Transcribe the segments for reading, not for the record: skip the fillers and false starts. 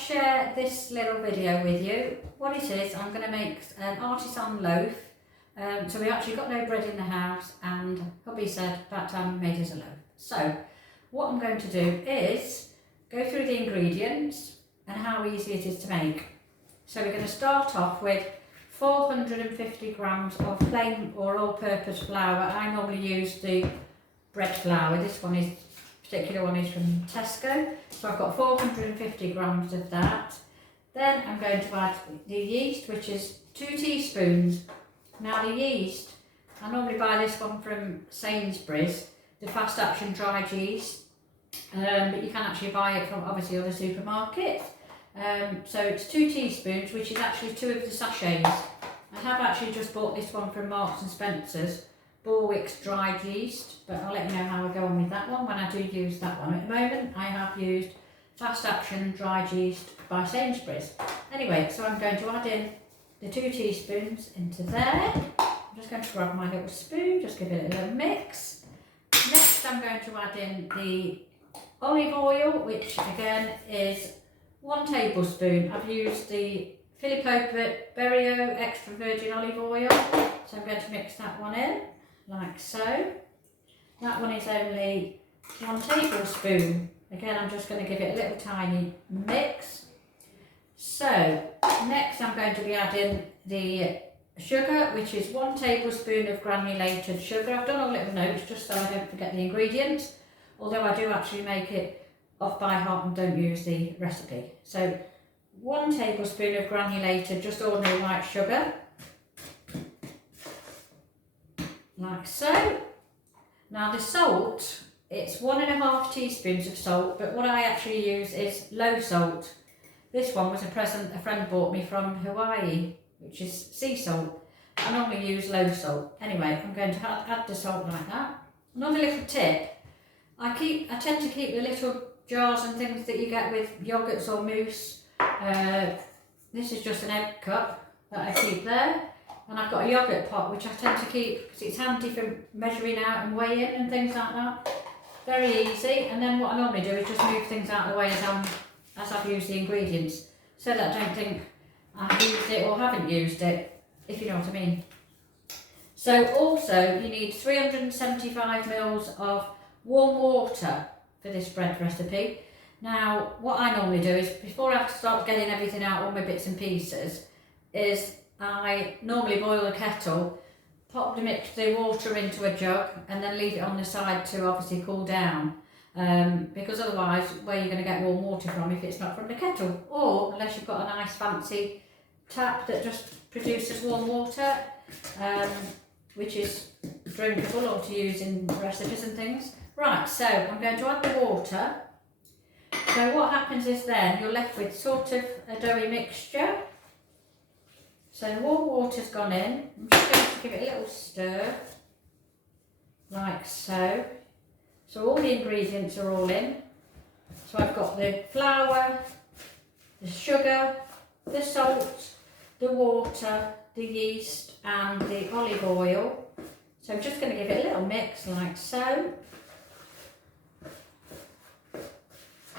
share this little video with you. What it is, I'm going to make an artisan loaf. So we actually got no bread in the house, and hubby said that time we made us a loaf. So what I'm going to do is go through the ingredients and how easy it is to make. So we're going to start off with 450 grams of plain or all-purpose flour. I normally use the bread flour. This particular one is from Tesco. So I've got 450 grams of that. Then I'm going to add the yeast, which is 2 teaspoons. Now the yeast, I normally buy this one from Sainsbury's, the fast action dried yeast, but you can actually buy it from obviously other supermarkets. So it's 2 teaspoons, which is actually 2 of the sachets. I have actually just bought this one from Marks and Spencer's, Borwick's dried yeast, but I'll let you know how I go on with that one when I do use that one. At the moment I have used fast action dried yeast by Sainsbury's. Anyway, so I'm going to add in the 2 teaspoons into there. I'm just going to grab my little spoon, just give it a little mix. Next I'm going to add in the olive oil, which again is 1 tablespoon. I've used the Filippo Berio extra virgin olive oil, so I'm going to mix that one in, like so. That one is only 1 tablespoon. Again, I'm just going to give it a little tiny mix. So, next I'm going to be adding the sugar, which is 1 tablespoon of granulated sugar. I've done all little notes just so I don't forget the ingredients, although I do actually make it off by heart and don't use the recipe. So 1 tablespoon of granulated, just ordinary white sugar, like so. Now the salt, it's 1½ teaspoons of salt, but what I actually use is low salt. This one was a present a friend bought me from Hawaii, which is sea salt. I normally use low salt. Anyway, I'm going to add the salt like that. Another little tip, I tend to keep the little jars and things that you get with yogurts or mousse. This is just an egg cup that I keep there, and I've got a yogurt pot which I tend to keep because it's handy for measuring out and weighing and things like that. Very easy. And then what I normally do is just move things out of the way as I've used the ingredients, so that I don't think I've used it or haven't used it, if you know what I mean. So also you need 375 mils of warm water for this bread recipe. Now what I normally do is, before I start getting everything out, all my bits and pieces, is I normally boil the kettle, pop the water into a jug and then leave it on the side to obviously cool down. Because otherwise where are you going to get warm water from if it's not from the kettle, or unless you've got a nice fancy tap that just produces warm water, which is drinkable or to use in recipes and things. Right, so I'm going to add the water. So what happens is then you're left with sort of a doughy mixture. So the warm water's gone in. I'm just going to give it a little stir, like so. So all the ingredients are all in. So I've got the flour, the sugar, the salt, the water, the yeast and the olive oil. So I'm just going to give it a little mix like so.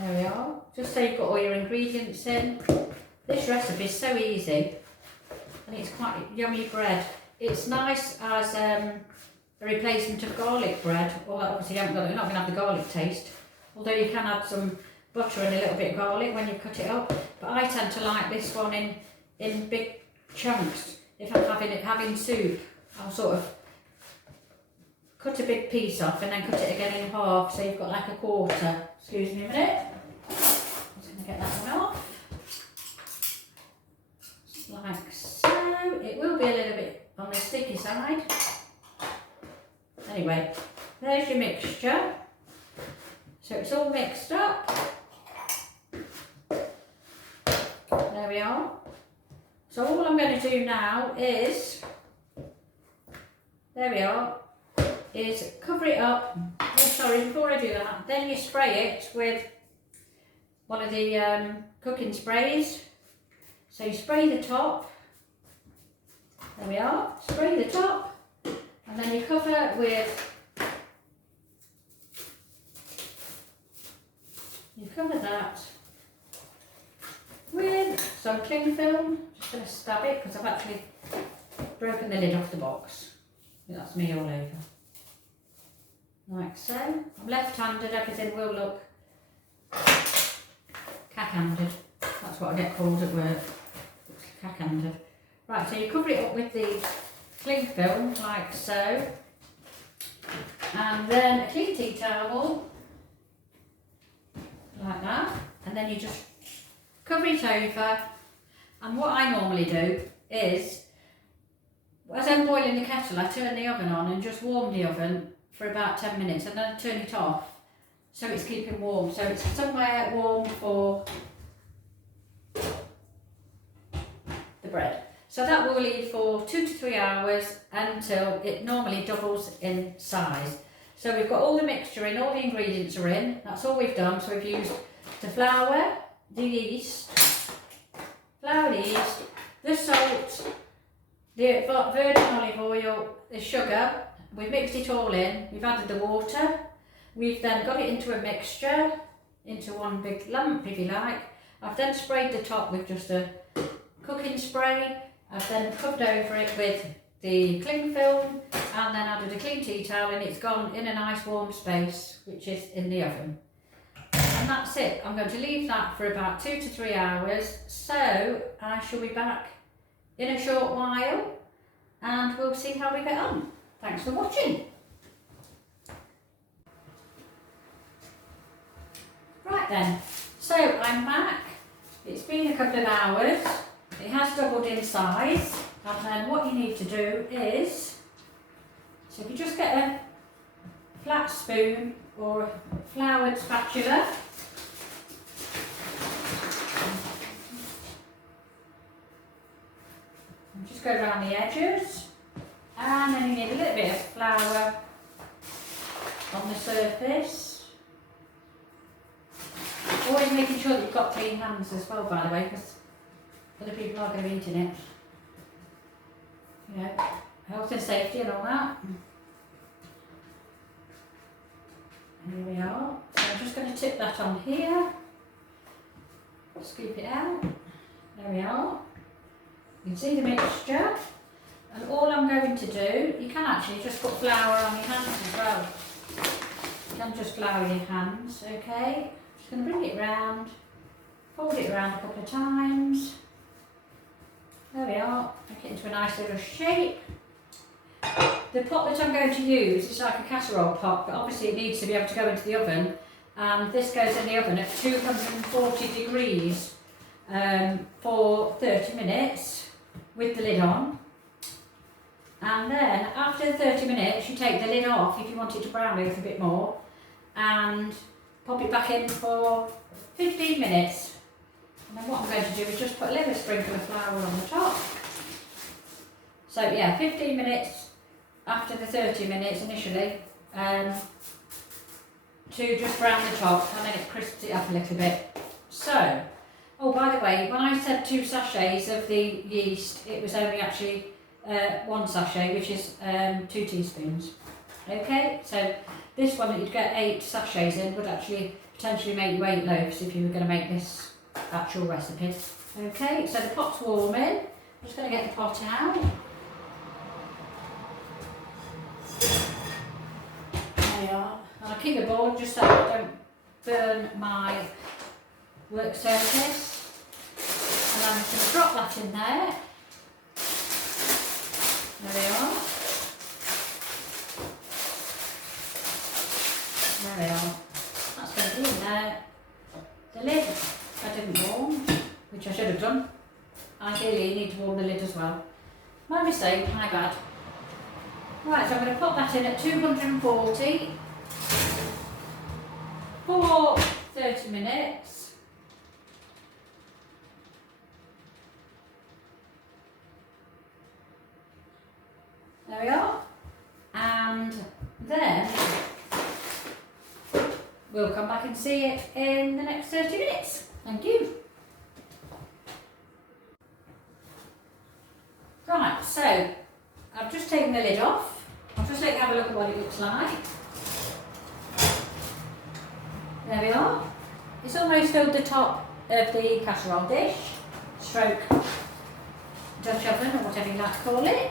There we are. Just so you've got all your ingredients in. This recipe is so easy and it's quite yummy bread. It's nice as a replacement of garlic bread, or obviously you're not going to have the garlic taste, although you can add some butter and a little bit of garlic when you cut it up. But I tend to like this one in big chunks. If I'm having soup, I'll sort of cut a big piece off and then cut it again in half, so you've got like a quarter. Excuse me a minute. I'm just going to get that one off. Like so. It will be a little bit on the sticky side. Anyway, there's your mixture. So it's all mixed up. There we are. So all I'm going to do now is, there we are, is cover it up. Oh sorry, before I do that, then you spray it with one of the cooking sprays. So you spray the top. There we are, spray the top. And then you cover with, you cover that some cling film. Just going to stab it because I've actually broken the lid off the box. That's me all over. Like so. I'm left-handed, everything will look cack-handed. That's what I get called at work. Cack-handed. Right, so you cover it up with the cling film, like so. And then a clean tea towel, like that. And then you just cover it over. And what I normally do is, as I'm boiling the kettle, I turn the oven on and just warm the oven for about 10 minutes and then turn it off so it's keeping warm. So it's somewhere warm for the bread. So that will leave for 2 to 3 hours until it normally doubles in size. So we've got all the mixture in, all the ingredients are in, that's all we've done. So we've used the flour, the yeast, the salt, the virgin olive oil, the sugar. We've mixed it all in, we've added the water, we've then got it into a mixture, into one big lump if you like. I've then sprayed the top with just a cooking spray. I've then covered over it with the cling film and then added a clean tea towel, and it's gone in a nice warm space which is in the oven. And that's it. I'm going to leave that for about 2 to 3 hours, so I shall be back in a short while and we'll see how we get on. Thanks for watching. Right then, so I'm back. It's been a couple of hours. It has doubled in size, and then what you need to do is, so if you just get a flat spoon or a floured spatula, and just go around the edges, and then you need a little bit of flour on the surface. Always making sure that you've got clean hands as well, by the way, because other people are going to be eating it. You know, health and safety and all that. And here we are. So I'm just going to tip that on here. Scoop it out. There we are. You can see the mixture. And all I'm going to do, you can actually just put flour on your hands as well. You can just flour your hands, okay? Just going to bring it round, fold it around a couple of times. There we are, make it into a nice little shape. The pot that I'm going to use is like a casserole pot, but obviously it needs to be able to go into the oven. And this goes in the oven at 240 degrees for 30 minutes with the lid on. And then after 30 minutes, you take the lid off if you want it to brown a little bit more, and pop it back in for 15 minutes. And then what I'm going to do is just put a little sprinkle of flour on the top. So yeah, 15 minutes after the 30 minutes initially, to just brown the top, and then it crisps it up a little bit. So, oh by the way, when I said 2 sachets of the yeast, it was only actually 1 sachet, which is 2 teaspoons. Okay, so this one that you'd get 8 sachets in would actually potentially make you 8 loaves if you were going to make this actual recipe. Okay, so the pot's warming. I'm just going to get the pot out. There we are. And I'll keep the board just so I don't burn my work surface. And I'm just going to drop that in there. There we are. There we are. That's going to be in there. The lid I didn't warm, which I should have done. Ideally you need to warm the lid as well. My mistake, my bad. Right, so I'm going to pop that in at 240 for 30 minutes. There we are. And then we'll come back and see it in the next 30 minutes. Thank you. Right, so I've just taken the lid off. I'll just let you have a look at what it looks like. There we are. It's almost filled the top of the casserole dish. stroke Dutch oven or whatever you like to call it.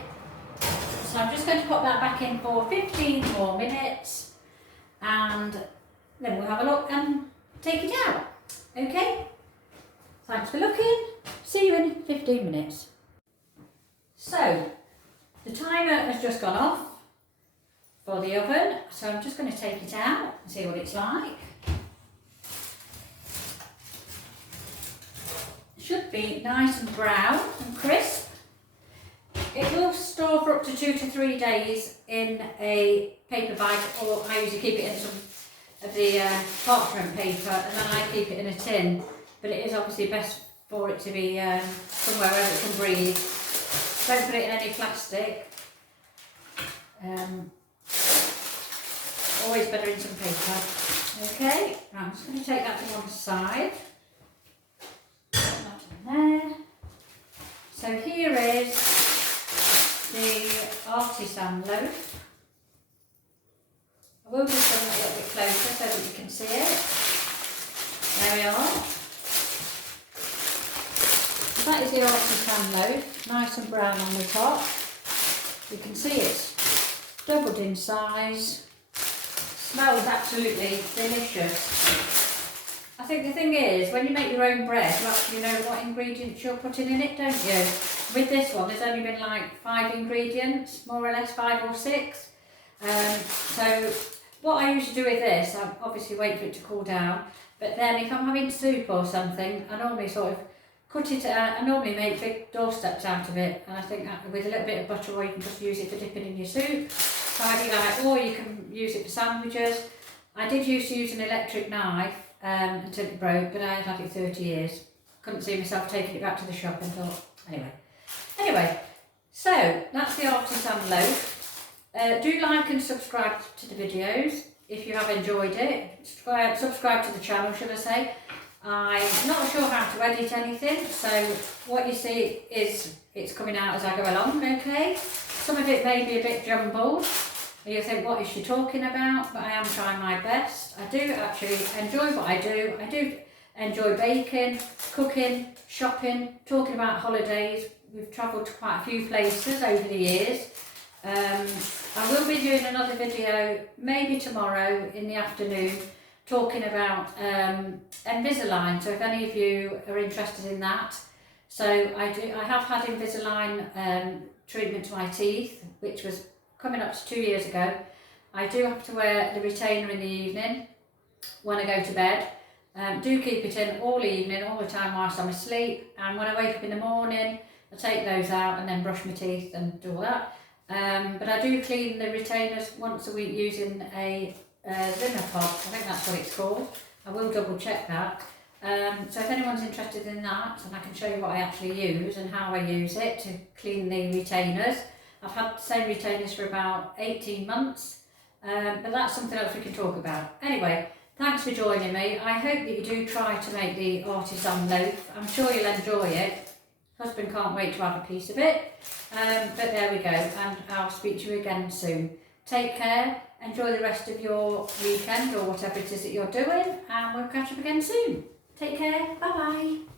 So I'm just going to pop that back in for 15 more minutes and then we'll have a look and take it out. Okay? Thanks for looking. See you in 15 minutes. So, the timer has just gone off for the oven, so I'm just going to take it out and see what it's like. It should be nice and brown and crisp. It will store for up to 2 to 3 days in a paper bag, or I usually keep it in some of the parchment paper, and then I keep it in a tin. But it is obviously best for it to be somewhere where it can breathe. Don't put it in any plastic. Always better in some paper. Okay, right, I'm just going to take that to one side. Put that in there. So here is the artisan loaf. I will just bring it a little bit closer so that you can see it. There we are. That is the artisan loaf, nice and brown on the top. You can see it's doubled in size. Smells absolutely delicious. I think the thing is, when you make your own bread, you actually know what ingredients you're putting in it, don't you? With this one, there's only been like 5 ingredients, more or less 5 or 6. So what I usually do with this, I obviously wait for it to cool down, but then if I'm having soup or something, I normally sort of cut it out. I normally make big doorsteps out of it, and I think that with a little bit of butter, or you can just use it for dipping in your soup, however you like, or you can use it for sandwiches. I did used to use an electric knife until it broke, but I had it 30 years. Couldn't see myself taking it back to the shop and thought, anyway. So that's the artisan loaf. Do like and subscribe to the videos if you have enjoyed it. Subscribe to the channel, should I say. I'm not sure how to edit anything, so what you see is it's coming out as I go along, okay? Some of it may be a bit jumbled, and you think, what is she talking about? But I am trying my best. I do actually enjoy what I do. I do enjoy baking, cooking, shopping, talking about holidays. We've travelled to quite a few places over the years. I will be doing another video, maybe tomorrow in the afternoon, talking about Invisalign, so if any of you are interested in that. So I have had Invisalign treatment to my teeth, which was coming up to 2 years ago. I do have to wear the retainer in the evening when I go to bed. Do keep it in all evening, all the time whilst I'm asleep, and when I wake up in the morning I take those out and then brush my teeth and do all that. But I do clean the retainers once a week using a Zimmer Pod, I think that's what it's called. I will double check that. So if anyone's interested in that, and I can show you what I actually use and how I use it to clean the retainers. I've had the same retainers for about 18 months, but that's something else we can talk about. Anyway, thanks for joining me. I hope that you do try to make the artisan loaf. I'm sure you'll enjoy it. Husband can't wait to have a piece of it. But there we go, and I'll speak to you again soon. Take care, enjoy the rest of your weekend or whatever it is that you're doing, and we'll catch up again soon. Take care, bye bye.